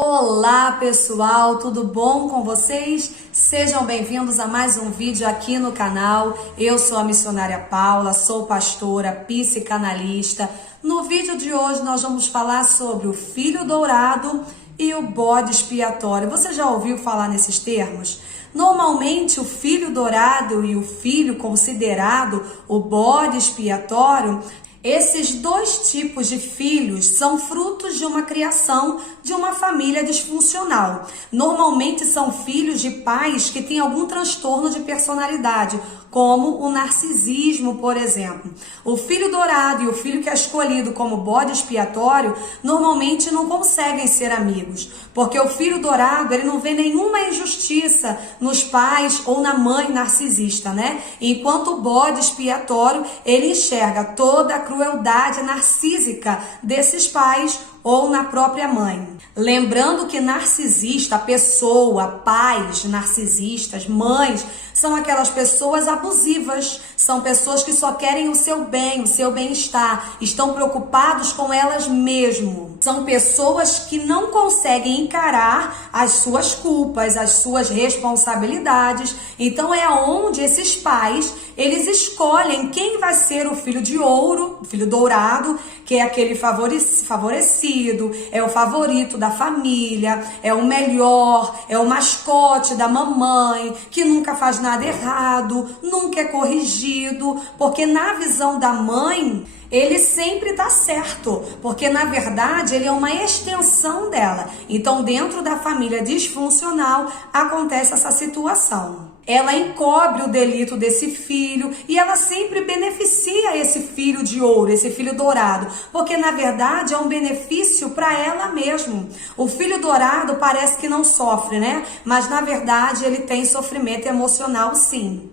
Olá pessoal, tudo bom com vocês? Sejam bem-vindos a mais um vídeo aqui no canal. Eu sou a missionária Paula, sou pastora, psicanalista. No vídeo de hoje nós vamos falar sobre o filho dourado e o bode expiatório. Você já ouviu falar nesses termos? Normalmente o filho dourado e o filho considerado o bode expiatório, esses dois tipos de filhos são frutos de uma criação de uma família disfuncional. Normalmente são filhos de pais que têm algum transtorno de personalidade, como o narcisismo, por exemplo. O filho dourado e o filho que é escolhido como bode expiatório normalmente não conseguem ser amigos, porque o filho dourado ele não vê nenhuma injustiça nos pais ou na mãe narcisista, né? Enquanto o bode expiatório ele enxerga toda a crueldade narcísica desses pais ou na própria mãe. Lembrando que narcisista, pessoa, pais narcisistas, mães, são aquelas pessoas abusivas, são pessoas que só querem o seu bem, o seu bem-estar, estão preocupados com elas mesmas. São pessoas que não conseguem encarar as suas culpas, as suas responsabilidades. Então é onde esses pais, eles escolhem quem vai ser o filho de ouro, o filho dourado, que é aquele favorecido, é o favorito da família, é o melhor, é o mascote da mamãe, que nunca faz nada errado, nunca é corrigido, porque na visão da mãe, ele sempre tá certo, porque na verdade ele é uma extensão dela. Então dentro da família disfuncional acontece essa situação. Ela encobre o delito desse filho e ela sempre beneficia esse filho de ouro, esse filho dourado, porque na verdade é um benefício para ela mesma. O filho dourado parece que não sofre, né? Mas na verdade ele tem sofrimento emocional sim.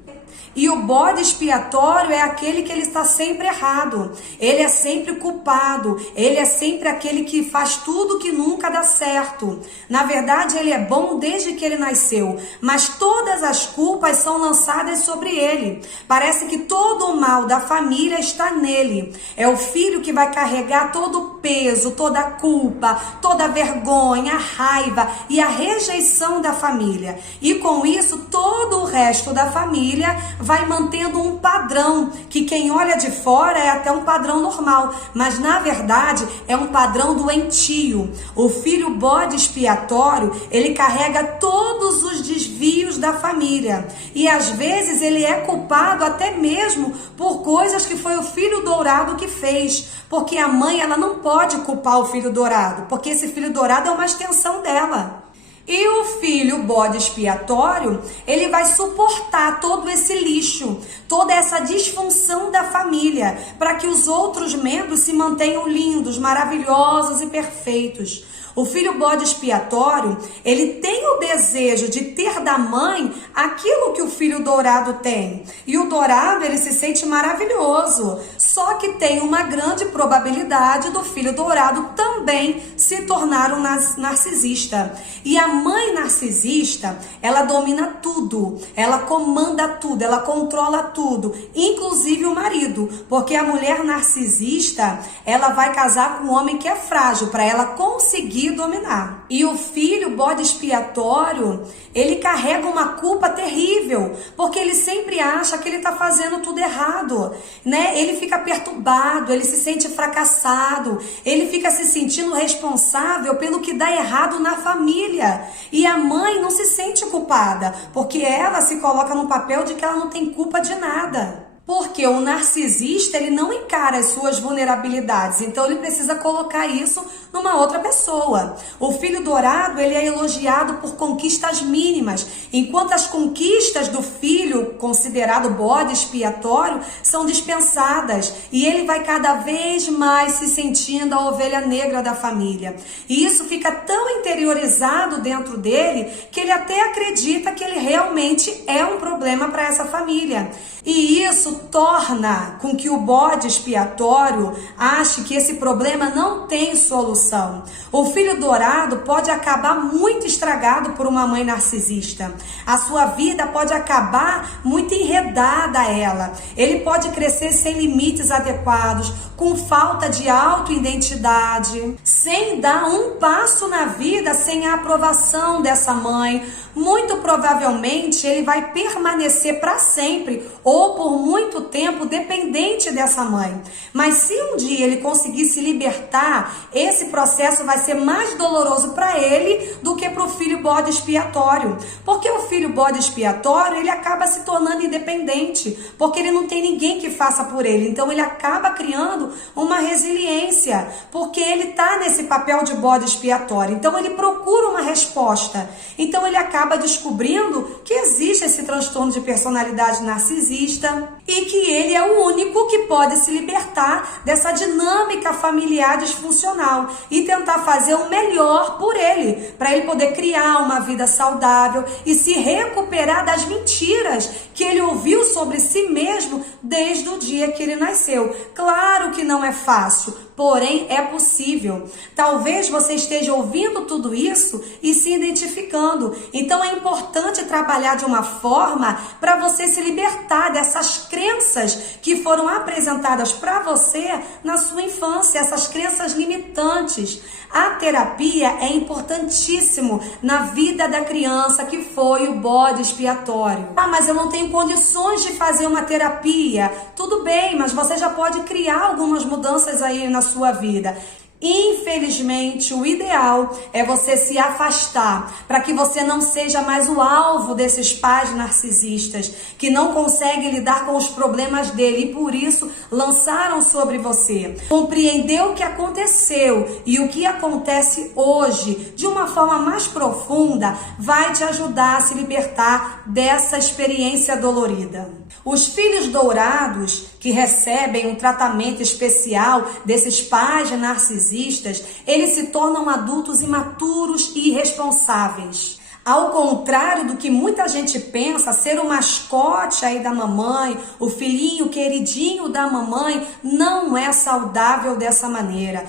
E o bode expiatório é aquele que ele está sempre errado, ele é sempre culpado, ele é sempre aquele que faz tudo que nunca dá certo. Na verdade, ele é bom desde que ele nasceu, mas todas as culpas são lançadas sobre ele. Parece que todo o mal da família está nele. É o filho que vai carregar todo o peso, toda a culpa, toda a vergonha, a raiva e a rejeição da família. E com isso, todo o resto da família vai mantendo um padrão, que quem olha de fora é até um padrão normal, mas na verdade é um padrão doentio. O filho bode expiatório, ele carrega todos os desvios da família, e às vezes ele é culpado até mesmo por coisas que foi o filho dourado que fez, porque a mãe ela não pode culpar o filho dourado, porque esse filho dourado é uma extensão dela. E o filho bode expiatório, ele vai suportar todo esse lixo, toda essa disfunção da família, para que os outros membros se mantenham lindos, maravilhosos e perfeitos. O filho bode expiatório, ele tem o desejo de ter da mãe aquilo que o filho dourado tem. E o dourado, ele se sente maravilhoso. Só que tem uma grande probabilidade do filho dourado também se tornar um narcisista. E a mãe narcisista, ela domina tudo. Ela comanda tudo, ela controla tudo. Inclusive o marido. Porque a mulher narcisista, ela vai casar com um homem que é frágil, para ela conseguir dominar. E o filho bode expiatório, ele carrega uma culpa terrível, porque ele sempre acha que ele está fazendo tudo errado, né? Ele fica perturbado, ele se sente fracassado, ele fica se sentindo responsável pelo que dá errado na família. E a mãe não se sente culpada, porque ela se coloca no papel de que ela não tem culpa de nada. Porque o narcisista, ele não encara as suas vulnerabilidades, então ele precisa colocar isso numa outra pessoa. O filho dourado, ele é elogiado por conquistas mínimas, enquanto as conquistas do filho, considerado bode expiatório, são dispensadas, e ele vai cada vez mais se sentindo a ovelha negra da família. E isso fica tão interiorizado dentro dele, que ele até acredita que ele realmente é um problema para essa família. E isso Isso torna com que o bode expiatório ache que esse problema não tem solução. O filho dourado pode acabar muito estragado por uma mãe narcisista. A sua vida pode acabar muito enredada a ela. Ele pode crescer sem limites adequados, com falta de autoidentidade, sem dar um passo na vida sem a aprovação dessa mãe. Muito provavelmente ele vai permanecer para sempre ou por muito tempo dependente dessa mãe. Mas se um dia ele conseguir se libertar, esse processo vai ser mais doloroso para ele do que para o filho bode expiatório. Porque o filho bode expiatório, ele acaba se tornando independente, porque ele não tem ninguém que faça por ele. Então ele acaba criando uma resiliência, porque ele está nesse papel de bode expiatório. Então ele procura uma resposta. Então ele acaba descobrindo que existe esse transtorno de personalidade narcisista e que ele é o único que pode se libertar dessa dinâmica familiar disfuncional e tentar fazer o melhor por ele, para ele poder criar uma vida saudável e se recuperar das mentiras que ele ouviu sobre si mesmo desde o dia que ele nasceu. Claro que não é fácil, porém é possível. Talvez você esteja ouvindo tudo isso e se identificando. Então é importante trabalhar de uma forma para você se libertar dessas crenças que foram apresentadas para você na sua infância, essas crenças limitantes. A terapia é importantíssimo na vida da criança que foi o bode expiatório. Ah, mas eu não tenho condições de fazer uma terapia. Tudo bem, mas você já pode criar algumas mudanças aí na sua vida. Infelizmente, o ideal é você se afastar para que você não seja mais o alvo desses pais narcisistas que não conseguem lidar com os problemas dele e por isso lançaram sobre você. Compreender o que aconteceu e o que acontece hoje de uma forma mais profunda vai te ajudar a se libertar dessa experiência dolorida. Os filhos dourados que recebem um tratamento especial desses pais narcisistas, eles se tornam adultos imaturos e irresponsáveis. Ao contrário do que muita gente pensa, ser o mascote aí da mamãe, o filhinho queridinho da mamãe, não é saudável dessa maneira.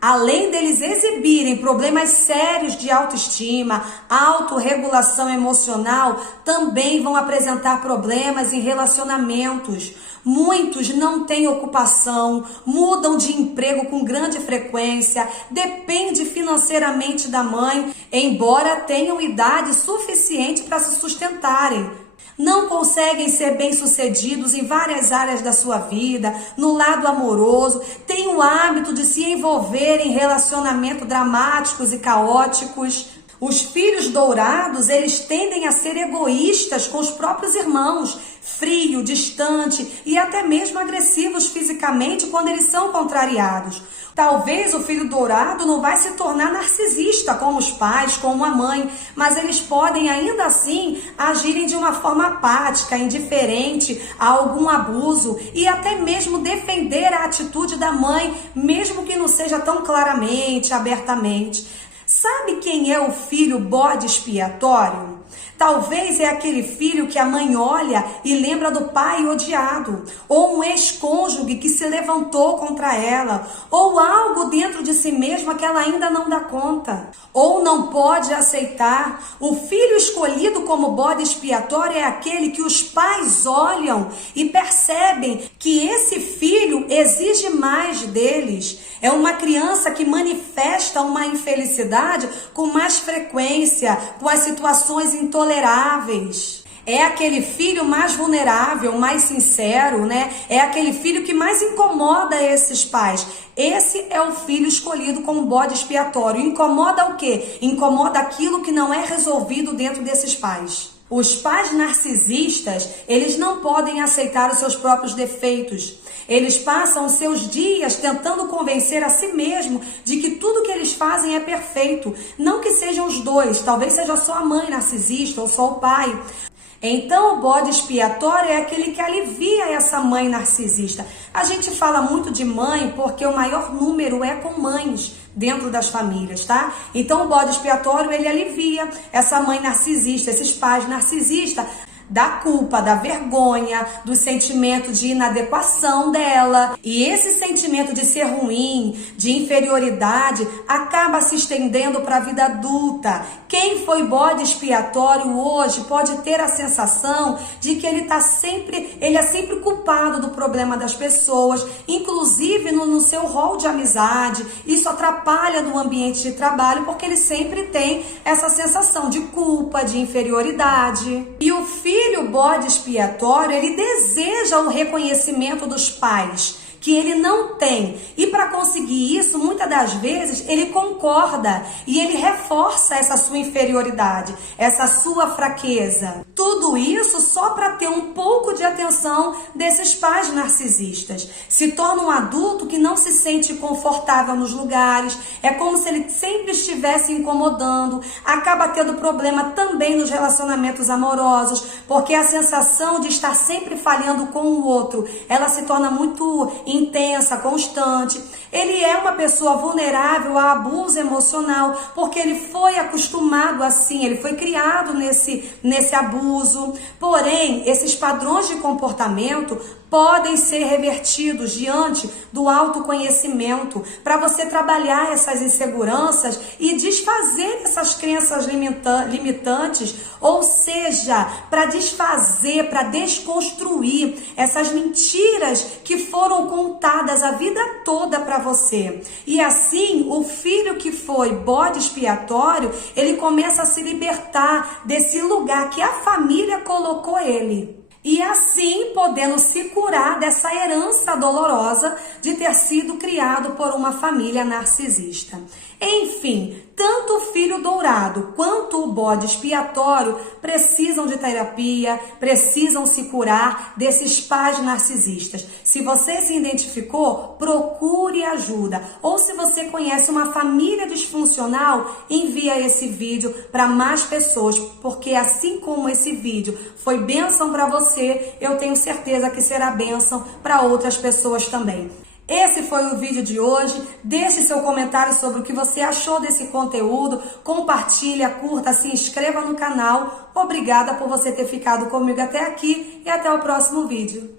Além deles exibirem problemas sérios de autoestima, autorregulação emocional, também vão apresentar problemas em relacionamentos. Muitos não têm ocupação, mudam de emprego com grande frequência, dependem financeiramente da mãe, embora tenham idade suficiente para se sustentarem. Não conseguem ser bem-sucedidos em várias áreas da sua vida, no lado amoroso, têm o hábito de se envolver em relacionamentos dramáticos e caóticos. Os filhos dourados, eles tendem a ser egoístas com os próprios irmãos, frio, distante e até mesmo agressivos fisicamente quando eles são contrariados. Talvez o filho dourado não vai se tornar narcisista como os pais, como a mãe, mas eles podem ainda assim agirem de uma forma apática, indiferente a algum abuso e até mesmo defender a atitude da mãe, mesmo que não seja tão claramente, abertamente. Sabe quem é o filho bode expiatório? Talvez é aquele filho que a mãe olha e lembra do pai odiado, ou um ex-cônjuge que se levantou contra ela, ou algo dentro de si mesma que ela ainda não dá conta, ou não pode aceitar. O filho escolhido como bode expiatório é aquele que os pais olham e percebem que esse filho exige mais deles. É uma criança que manifesta uma infelicidade com mais frequência, com as situações intoleráveis. É aquele filho mais vulnerável, mais sincero, né? É aquele filho que mais incomoda esses pais. Esse é o filho escolhido como bode expiatório. Incomoda o quê? Incomoda aquilo que não é resolvido dentro desses pais. Os pais narcisistas, eles não podem aceitar os seus próprios defeitos. Eles passam os seus dias tentando convencer a si mesmo de que tudo que eles fazem é perfeito. Não que sejam os dois, talvez seja só a mãe narcisista ou só o pai. Então o bode expiatório é aquele que alivia essa mãe narcisista. A gente fala muito de mãe porque o maior número é com mães dentro das famílias, tá? Então o bode expiatório, ele alivia essa mãe narcisista, esses pais narcisistas, da culpa, da vergonha, do sentimento de inadequação dela. E esse sentimento de ser ruim, de inferioridade, acaba se estendendo para a vida adulta. Quem foi bode expiatório hoje pode ter a sensação de que ele é sempre culpado do problema das pessoas, inclusive no seu rol de amizade. Isso atrapalha no ambiente de trabalho, porque ele sempre tem essa sensação de culpa, de inferioridade. E o filho bode expiatório, ele deseja o reconhecimento dos pais, que ele não tem. E para conseguir isso, muitas das vezes, ele concorda e ele reforça essa sua inferioridade, essa sua fraqueza. Tudo isso só para ter um pouco de atenção desses pais narcisistas. Se torna um adulto que não se sente confortável nos lugares, é como se ele sempre estivesse incomodando, acaba tendo problema também nos relacionamentos amorosos, porque a sensação de estar sempre falhando com o outro, ela se torna muito intensa, constante. Ele é uma pessoa vulnerável a abuso emocional, porque ele foi acostumado assim, ele foi criado nesse abuso. Porém, esses padrões de comportamento podem ser revertidos diante do autoconhecimento, para você trabalhar essas inseguranças e desfazer essas crenças limitantes, ou seja, para desfazer, para desconstruir essas mentiras que foram contadas a vida toda para você. E assim, o filho que foi bode expiatório, ele começa a se libertar desse lugar que a família colocou ele. E assim podendo se curar dessa herança dolorosa de ter sido criado por uma família narcisista. Enfim, tanto o filho dourado quanto o bode expiatório precisam de terapia, precisam se curar desses pais narcisistas. Se você se identificou, procure ajuda. Ou se você conhece uma família disfuncional, envia esse vídeo para mais pessoas, porque assim como esse vídeo foi bênção para você, eu tenho certeza que será bênção para outras pessoas também. Esse foi o vídeo de hoje. Deixe seu comentário sobre o que você achou desse conteúdo. Compartilha, curta, se inscreva no canal. Obrigada por você ter ficado comigo até aqui e até o próximo vídeo.